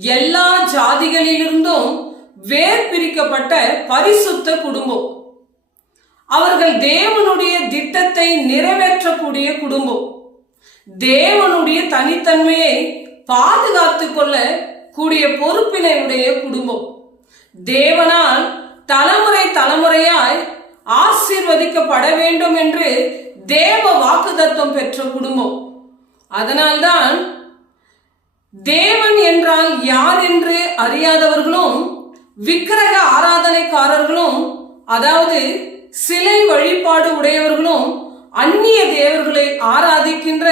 எல்லா ஜாதிகளிலிருந்தும் வேர் பிரிக்கப்பட்ட பரிசுத்த குடும்பம். அவர்கள் தேவனுடைய திட்டத்தை நிறைவேற்றக்கூடிய குடும்பம். தேவனுடைய தனித்தன்மையை பாதுகாத்து கொள்ள கூடிய பொறுப்பினை உடைய குடும்பம். தேவனால் தலைமுறை தலைமுறையாய் ஆசீர்வதிக்கப்பட வேண்டும் என்று தேவ வாக்குதத்துவம் பெற்ற குடும்பம். அதனால்தான் தேவன் என்றால் யார் என்று அறியாதவர்களும் விக்கிரக ஆராதனைக்காரர்களும் அதாவது சிலை வழிபாடு உடையவர்களும் அந்நிய தேவர்களை ஆராதிக்கின்ற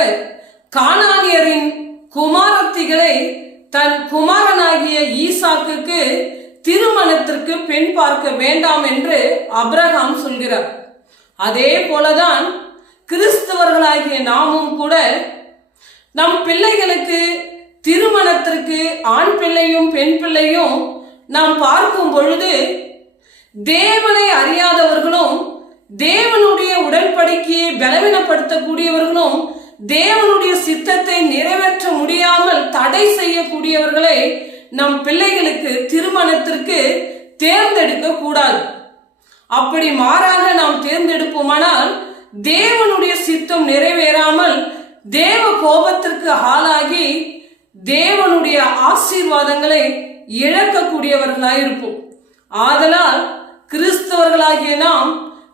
காணானியரின் குமாரத்திகளை தன் குமாரனாகிய ஈசாக்குக்கு திருமணத்திற்கு பெண் பார்க்க வேண்டாம் என்று அப்ரஹாம் சொல்கிறார். அதே போலதான் கிறிஸ்தவர்களாகிய நாமும் கூட நம் பிள்ளைகளுக்கு திருமணத்திற்கு ஆண் பிள்ளையும் பெண் பிள்ளையும் நாம் பார்க்கும் பொழுது தேவனை அறியாதவர்களும் தேவனுடைய உடன்படிக்கையை பலவீனப்படுத்தக்கூடியவர்களும் தேவனுடைய சித்தத்தை நிறைவேற்ற முடியாமல் தடை செய்யக்கூடியவர்களை நம் பிள்ளைகளுக்கு திருமணத்திற்கு தேர்ந்தெடுக்க கூடாது. அப்படி மாறாக நாம் தேர்ந்தெடுப்போமானால் தேவனுடைய சித்தம் நிறைவேறாமல் தேவ கோபத்திற்கு ஆளாகி தேவனுடைய ஆசீர்வாதங்களை இழக்கக்கூடியவர்களாயிருப்போம். ஆதலால் கிறிஸ்தவர்களாகிய நாம்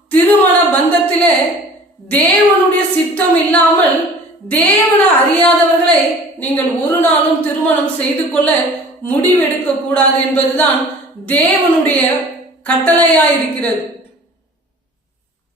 திருமண பந்தத்திலே தேவனுடைய சித்தம் இல்லாமல் தேவனை அறியாதவர்களை நீங்கள் ஒரு நாளும் திருமணம் செய்து கொள்ள முடிவெடுக்க கூடாது என்பதுதான் தேவனுடைய கட்டளையாயிருக்கிறது.